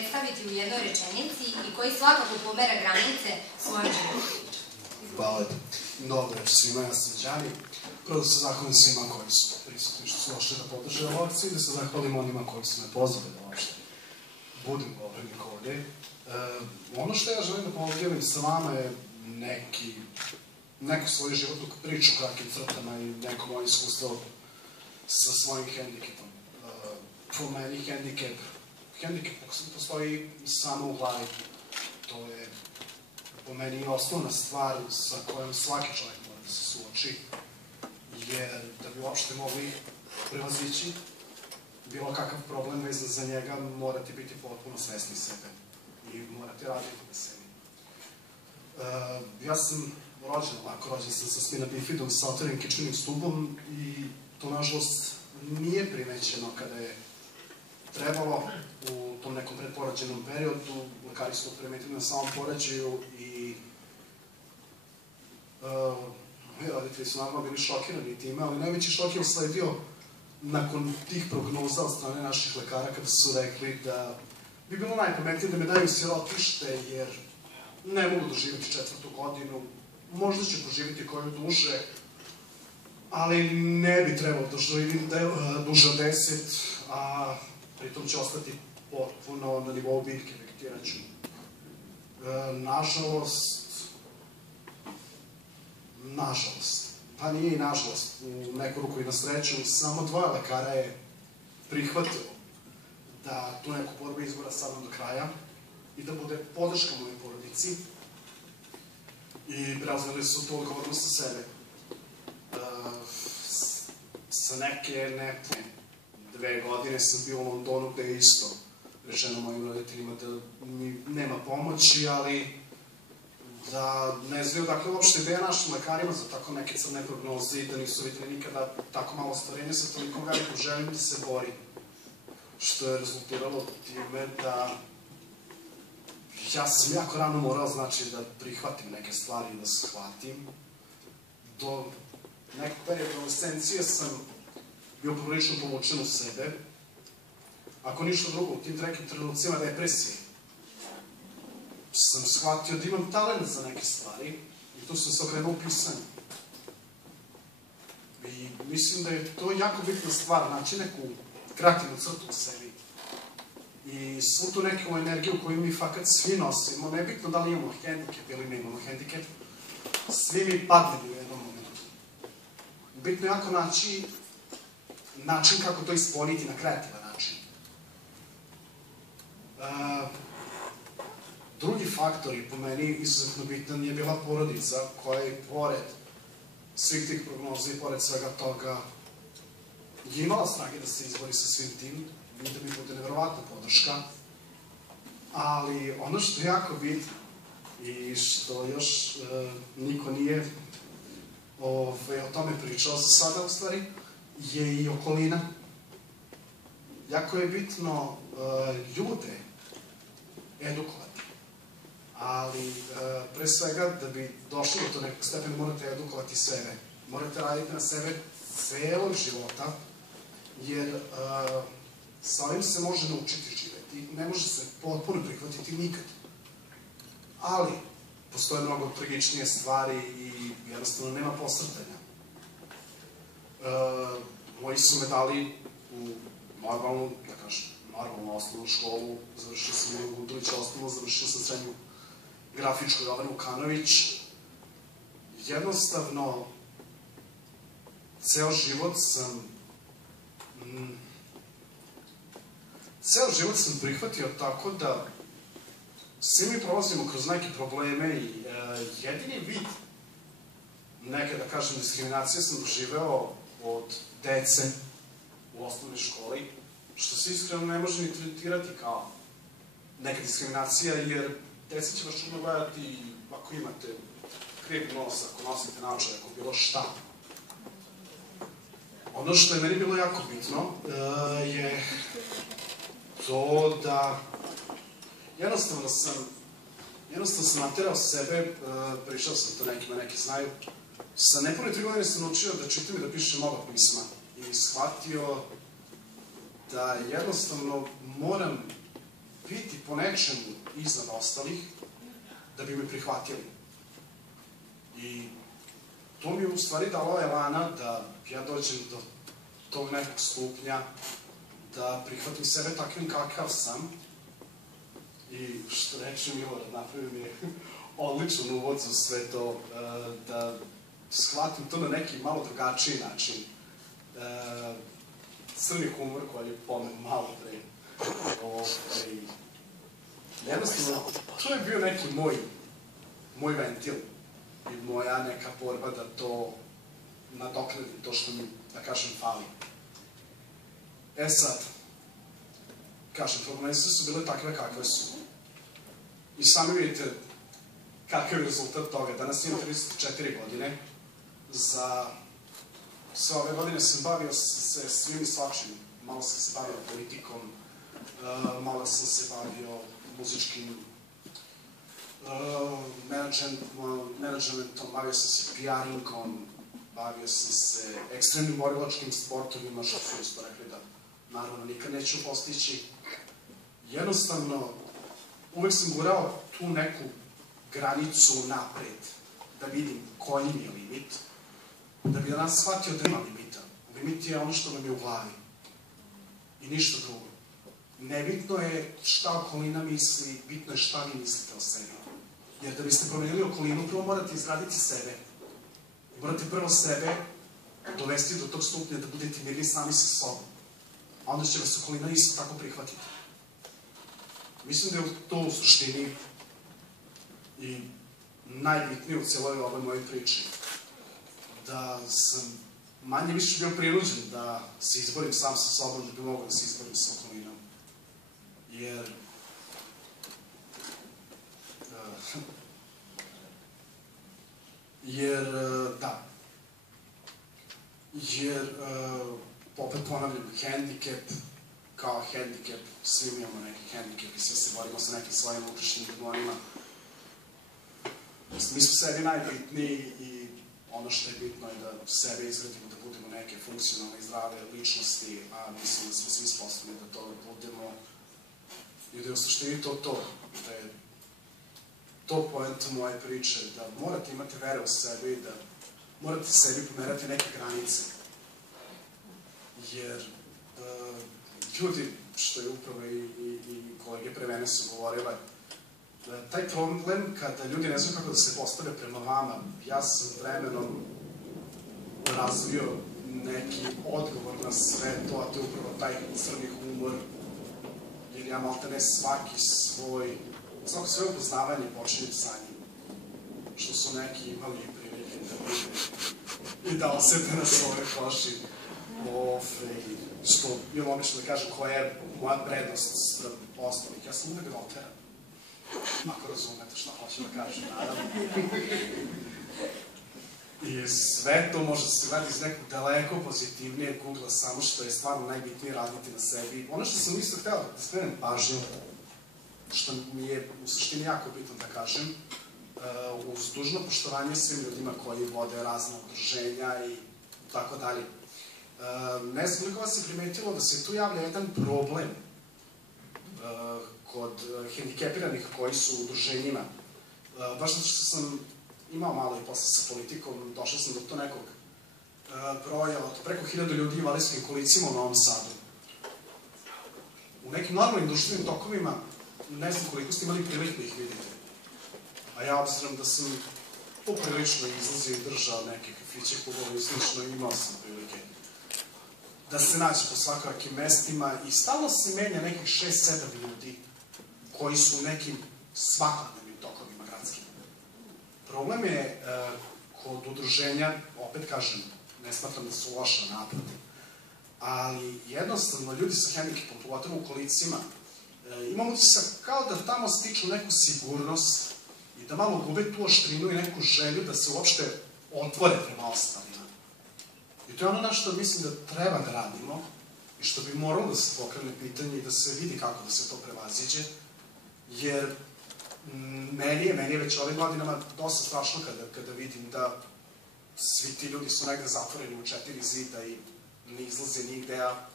predstaviti u jednoj rečenici i koji svakako pomera granice svojom životu? Hvala. Dobro večer svima, ja sam Đani. Prvo da se zahvalim svima koji su prisutni što su došli da podrže ovu akciju i da se zahvalim onima koji su me pozvali da uopšte budem govornik ovdje. Ono što ja želim da podijelim sa vama je neku svoju životnu priču u kratkim crtama i neko moje iskustvo sa svojim hendikepom. Po meni hendikep postoji samo u glavi. To je po meni osnovna stvar sa kojom svaki čovjek mora da se suoči, jer da bi uopšte mogli prevazići bilo kakav problem vezan za njega, morate biti potpuno svesni sebe i morate raditi na sebi. Ja sam rođen sam sa spina bifidom, sa otvorenim kičmenim stubom i to, nažalost, nije primećeno kada je trebalo u tom nekom predporođenom periodu. Lekari su to primetili na samom porođaju i moji roditelji su naravno bili šokirani time, ali najveći šok je usledio nakon tih prognoza od strane naših lekara kada su rekli da bi bilo najpametnije da me daju sirotište jer ne mogu doživjeti 4. godinu, možda će poživjeti koju duže, ali ne bi trebalo da živim duže od 10, a pritom će ostati potpuno na nivou biljke, vegetirat ću. Nažalost, pa nije i nažalost, u neku ruku i na sreću, samo 2 lekara je prihvatilo da tu neku borbu izgura sa mnom do kraja i da bude podrška mojoj porodici i preuzeli su tu odgovornost sa sebe. Sa neke 2 godine sam bio u Londonu gde je isto rečeno mojim roditeljima da mi nema pomoći, ali da ne znaju dakle uopšte ideja našim lekarima za tako neke crne prognoze i da nisu videli nikada tako malo stvarenja sa toliko velikom želim da se bori. Što je rezultiralo time da ja sam jako rano morao da prihvatim neke stvari i da shvatim. Do nekog perioda adolescencije sam bio poprilično povučen u sebe. Ako ništa drugo, u tim nekim trenucima depresije sam shvatio da imam talent za neke stvari i tu sam se okrenuo u pisanju. I mislim da je to jako bitna stvar, naći neku kreativnu crtu u sebi i svu tu neku energiju koju mi fakat svi nosimo, nebitno da li imamo hendikep ili ne imamo hendikep, svi mi padnemo u jednom momentu. Bitno je jako naći način kako to ispoljiti na kreativan način. Drugi faktor je po meni izuzetno bitan je bila porodica koja je pored svih tih prognoza i pored svega toga je imala snage da se izbori sa svim tim i da mi bude nevjerovatna podrška, ali ono što je jako bitno i što još niko nije o tome pričao za sada u stvari je i okolina. Jako je bitno ljude edukovati, ali pre svega da bi došli do nekog stepena morate edukovati sebe. Morate raditi na sebe celog života, jer sa ovim se može naučiti živeti, ne može se potpuno prihvatiti nikad. Ali postoje mnogo tragičnije stvari i jednostavno nema posrtanja. Moji su me dali u normalnu, da kažem, normalnu osnovnu školu, završio sam Milan Gundulić osnovnu, završio sam srednju grafičku Jovan Vukanović. Jednostavno, ceo život sam prihvatio tako da svi mi prolazimo kroz neke probleme i jedini vid neke, da kažem, diskriminacije sam doživeo od dece u osnovnoj školi, što se iskreno ne može ni tretirati kao neka diskriminacija, jer deca će vas čudno gledati ako imate kriv nos, ako nosite naočare, ako bilo šta. Ono što je meni bilo jako bitno je to da jednostavno sam naterao sebe, pričao sam to nekima, neki znaju, sa nepune 3 godine sam naučio da čitam i da pišem oba pisma i shvatio da jednostavno moram biti po nečemu iznad ostalih da bi me prihvatili. I to mi je u stvari dalo elana da ja dođem do tog nekog stupnja, da prihvatim sebe takvim kakav sam. I što reče Milorad, napravio mi je odličan uvod za sve to, da shvatim to na neki malo drugačiji način. Crni humor koji je pomen malo pre. Jednostavno, to je bio neki moj ventil i moja neka borba da to nadoknadim, to što mi, da kažem, fali. E sad, kažem, prognoze su bile takve kakve su. I sami vidite kakav je rezultat toga. Danas imam 34 godine. Za sve ove godine sam bavio se svim i svačim. Malo sam se bavio politikom, malo sam se bavio muzičkim menadžmentom, bavio sam se PR-ingom, bavio sam se ekstremnim borilačkim sportovima, što su isto rekli da naravno nikad neću postići. Jednostavno, uvek sam gurao tu neku granicu napred, da vidim koji mi je limit, da bi danas shvatio da ima limita. Limit je ono što nam je u glavi i ništa drugo. Nebitno je šta okolina misli, bitno je šta vi mislite o sebi. Jer da biste promenili okolinu, prvo morate izgraditi sebe. Morate prvo sebe dovesti do tog stupnja da budete mirni sami sa sobom. A onda će vas okolina isto tako prihvatiti. Mislim da je to u suštini i najbitnije u cijeloj ovoj mojoj priči. Da sam manje više bio prinuđen da se izborim sam sa sobom, da bi mogao da se izborim sa okolinom. Jer, opet ponavljam, hendikep, kao hendikep, svi mi imamo neki hendikep i svi se borimo sa nekim svojim unutrašnjim demonima. Mi smo sebi najbitniji i ono što je bitno je da sebe izgradimo, da budemo neke funkcionalne i zdrave ličnosti, a mislim da smo svi sposobni da to budemo i da je u suštini to, da je to poenta moje priče, da morate imati vere u sebe i da morate sebi pomerati neke granice. Jer ljudi, što je upravo i kolege pre mene su govorile, taj problem kada ljudi ne znaju kako da se postave prema vama, ja sam vremenom razvio neki odgovor na sve to, a to je upravo taj crni humor, jer ja maltene svako svoje upoznavanje počinjem sa njim, što su neki imali prilike da vide i da osete na svoje koži, što imam obično da kažem koja je moja prednost sprem osnovnih. Ja sam uvek roteran, ako razumete šta hoću da kažem, naravno. I sve to može da se gleda iz nekog daleko pozitivnijeg ugla, samo što je stvarno najbitnije raditi na sebi. Ono što sam isto hteo da skrenem pažnju, što mi je u suštini jako bitno da kažem, uz dužno poštovanje svim ljudima koji vode razne udruženja i tako dalje. Ne znam koliko vas je primetilo da se tu javlja jedan problem kod hendikepiranih koji su u udruženjima. Baš zato što sam imao malo i posle sa politikom, došao sam do to nekog broja od preko 1000 ljudi u invalidskim kolicima u Novom Sadu. U nekim normalnim društvenim tokovima ne znam koliko ste imali priliku da ih vidite. A ja, obzirom da sam poprilično izlazio i držao neke kafiće, klubove i slično, imao sam prilike da se nađe po svakojakim mestima i stalno se menja nekih 6-7 ljudi koji su u nekim svakodnevnim tokovima gradskim. Problem je kod udruženja, opet kažem, ne smatram da su loša naprotiv, ali jednostavno ljudi sa hendikepom, pogotovo u kolicima, imam utisak kao da tamo stiču neku sigurnost i da malo gube tu oštrinu i neku želju da se uopšte otvore prema ostalima. I to je ono na što mislim da treba da radimo i što bi moralo da se pokrene pitanje i da se vidi kako da se to prevaziđe, jer meni je već ovim godinama dosta strašno kada vidim da svi ti ljudi su negde zatvoreni u 4 zida i ne izlaze nigde, a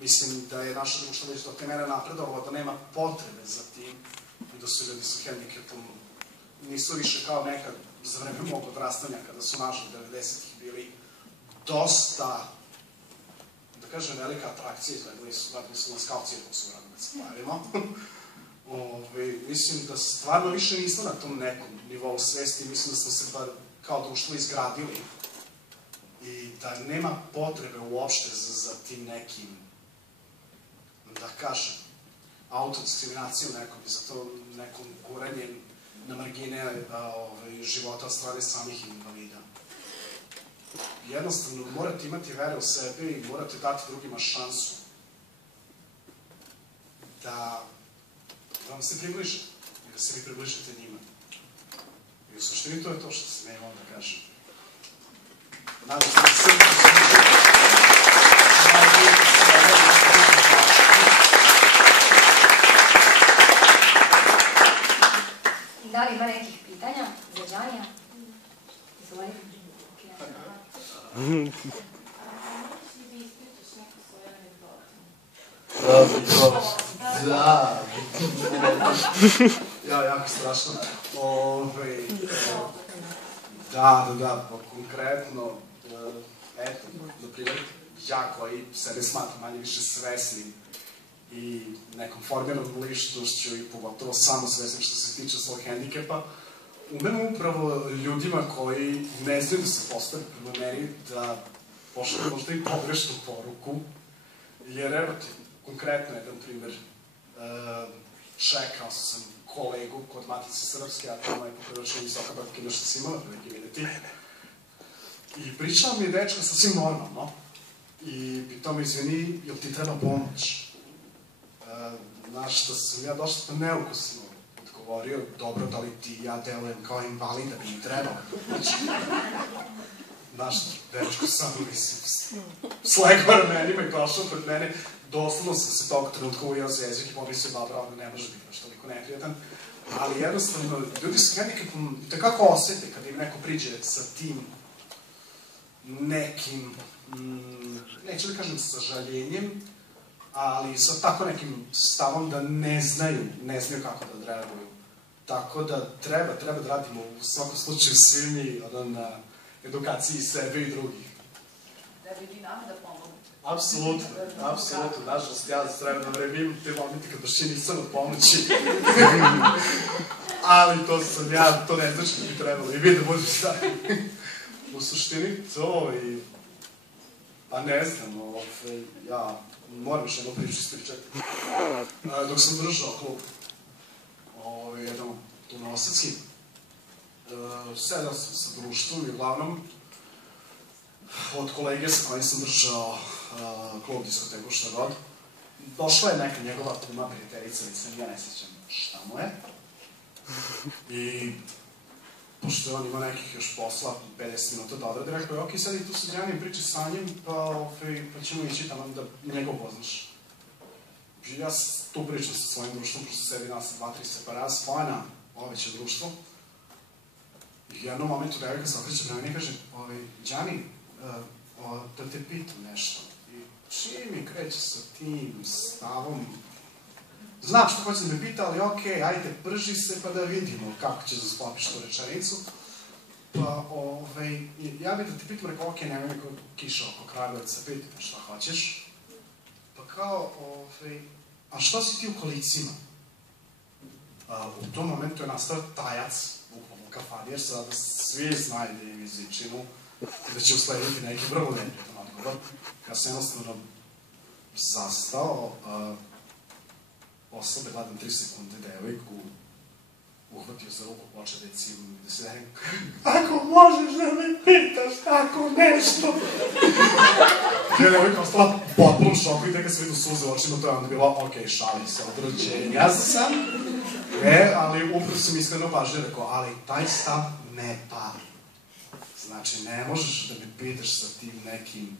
mislim da je naša društvo već do te mere napredovalo, da nema potrebe za tim i da su ljudi sa hendikepom nisu više kao nekad za vreme mog odrastanja, kada su naši 90-ih bili dosta, da kažem, velika atrakcija, gledali su nas kao cirkus, da se pravimo. Mislim da stvarno više nismo na tom nekom nivou svesti, mislim da smo se bar kao društvo izgradili i da nema potrebe uopšte za tim nekim, da kažem, autodiskriminacijom nekom i za to nekom guranjem na margine života od strane samih invalida. Jednostavno, morate imati vere u sebe i morate dati drugima šansu da vam se približe i da se vi približite njima. I u suštini to je to što sam imao da kažem. Nadam se da se Da li ima nekih pitanja za Đanija? Izvoli. Da. Ja, jako strašno. Da, konkretno, eto, na primjer, ja koji sebe smatram manje više svesnim i nekom formiranom ličnošću i pogotovo samosvesnim što se tiče svog hendikepa, umem upravo ljudima koji ne znaju da se postave prema meni da pošalju možda i pogrešnu poruku, jer evo ti, konkretno jedan primjer, čekao sam kolegu kod Matice Srpske, a tamo je poprilično visoka brkina što si imala prilike videti. I pričao mi je dečka sasvim normalno i pitao me, izvini, jel ti treba pomoć? Na što sam ja dosta neukusno odgovorio, dobro, da li ti ja delujem kao invalid, da bi mi trebalo pomoć? Naš dečko samo slegao ramenima i došao pred mene. Doslovno sam se tog trenutka ujeo za jezik i pomislio, dobro, ono ne može biti baš toliko neprijatan. Ali jednostavno, ljudi sa hendikepom itekako osete kada im neko priđe sa tim nekim, neću da kažem sažaljenjem, ali sa tako nekim stavom da ne znaju kako da odreaguju. Tako da treba da radimo u svakom slučaju svi mi na edukaciji sebe i drugih. Da bi vi nama da pomogu. Apsolutno. Nažalost, ja s vremena vreme imam te momenti kad baš i nisam od pomoći. Ali to sam ja, to ne znači da bi trebalo i vi da budete stavljeni. U suštini to i... Pa ne znam, ja moram još jednu priču ispričati. Dok sam držao klub, jedan tu na Osadski, sedao sam sa društvom i uglavnom od kolege sa kojim sam držao klub, diskoteku, šta god, došla je neka njegova kuma prijateljica, ja ne sjećam šta mu je. I pošto je on ima nekih još posla, 50 minuta da odradi, rekao je, ok, sad i tu sa Đanijem priča sa njim, pa ćemo ići tamo da njega upoznaš. Ja tu pričam sa svojim društvom, pošto sedi nas 2-3 separa, spojena oveće društvo. I u jednom momentu devojka se okreće prema meni i kaže, Đani, da te pitam nešto. I čim mi kreće sa tim stavom, znam što hoće da me pita, ali okej, ajde, prži se pa da vidimo kako će da sklopiš tu rečenicu. Pa, ja bih da te pitam, rekao, okej, nema neko kiša oko Kragujevca, pitam šta hoćeš. Pa kao, a što si ti u kolicima? U tom momentu je nastao tajac, bukvalno u kafani, jer sada svi znaju da im izličimo i da će uslediti neki vrlo neprijetan odgovor. Ja sam jednostavno zastao, osobe, gledam 3 sekunde devojku, uhvatio za ruku, počeo da je cim, da se da rekao, ako možeš da me pitaš tako nešto. Ja devojka ostala potpuno u šoku i tek kad se vidu suze u očima, to je onda bilo, okej, šalim se, odrođenja sam. Ali upravo sam iskreno pažnje rekao, ali taj stav ne pali. Znači, ne možeš da me pitaš sa tim nekim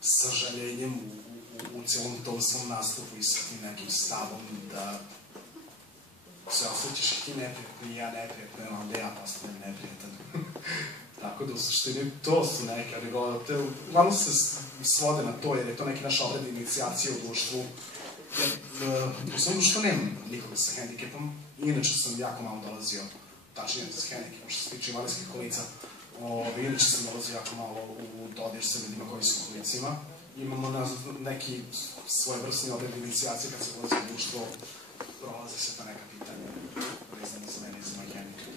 sažaljenjem u celom tom svom nastupu i sa tim nekim stavom da se osjećaš i ti neprijatno i ja neprijatno, onda ja postanem neprijatan. Tako da u suštini to su neke anegdote. Uglavnom se svode na to jer je to neki naš obred inicijacije u društvu. Jer u svom društvu nemam nikoga sa hendikepom. Inače sam jako malo dolazio, tačnije sa hendikepom što se tiče invalidskih kolica. Inače sam dolazio jako malo u dodir sa ljudima koji su u kolicima. Imamo neki svojevrsni obred inicijacije kad se ulazi u društvo, prolaze se ta neka pitanja vezane za mene i za moj hendikep.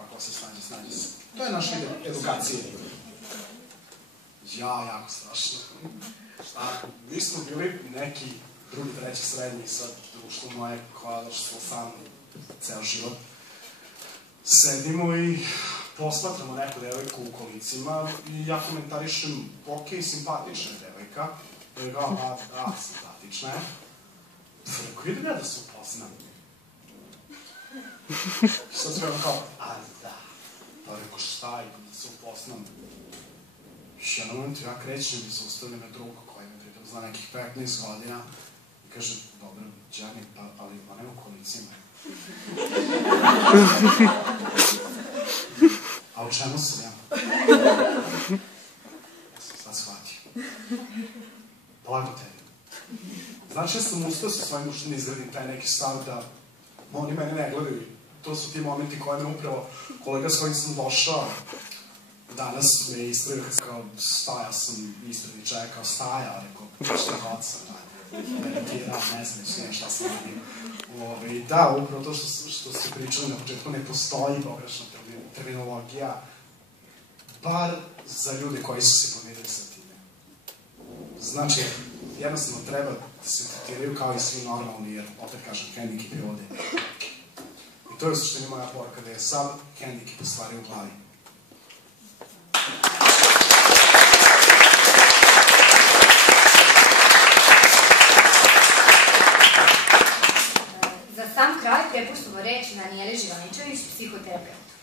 Ako se snađe se. To je naša edukacija. Jako strašno. Mi smo bili neki drugi, treći, srednji, sad društvo moje koja došlo sam ceo život. Sedimo i posmatramo neku devojku u kolicima i ja komentarišem, ok, simpatična je devojka. Da, simpatična je. Rekao, idem ja da se upoznam. Sad trebam kao, da. Pa rekao, šta je, da se upoznam. Još jedan moment ja krećem i zaustavljam na drugu koja me pritom zna nekih 15 godina i kaže, dobro, Đani, ali ona je u kolicima. A u čemu sam ja? Ja sam sad shvatio. Blago tebi. Znači, ja sam ustao sa svojim uštom da izgradim taj neki stav da oni mene ne gledaju. To su ti momenti koje me upravo kolega s kojim sam došao danas me je ispravio kao staja sam ispravni čovjek kao staja, rekao šta god sam meditirao, ne znam šta sam radio. Da, upravo to što ste pričali na početku, ne postoji pogrešna terminologija, bar za ljude koji su se pomirili sa time. Znači, jednostavno treba da se tretiraju kao i svi normalni, jer opet kažem, hendikep je ovde. I to je u suštini moja poruka, da je sav hendikep u stvari u glavi. Za sam kraj prepuštamo reč Danijeli Živaničević, psihoterapeut.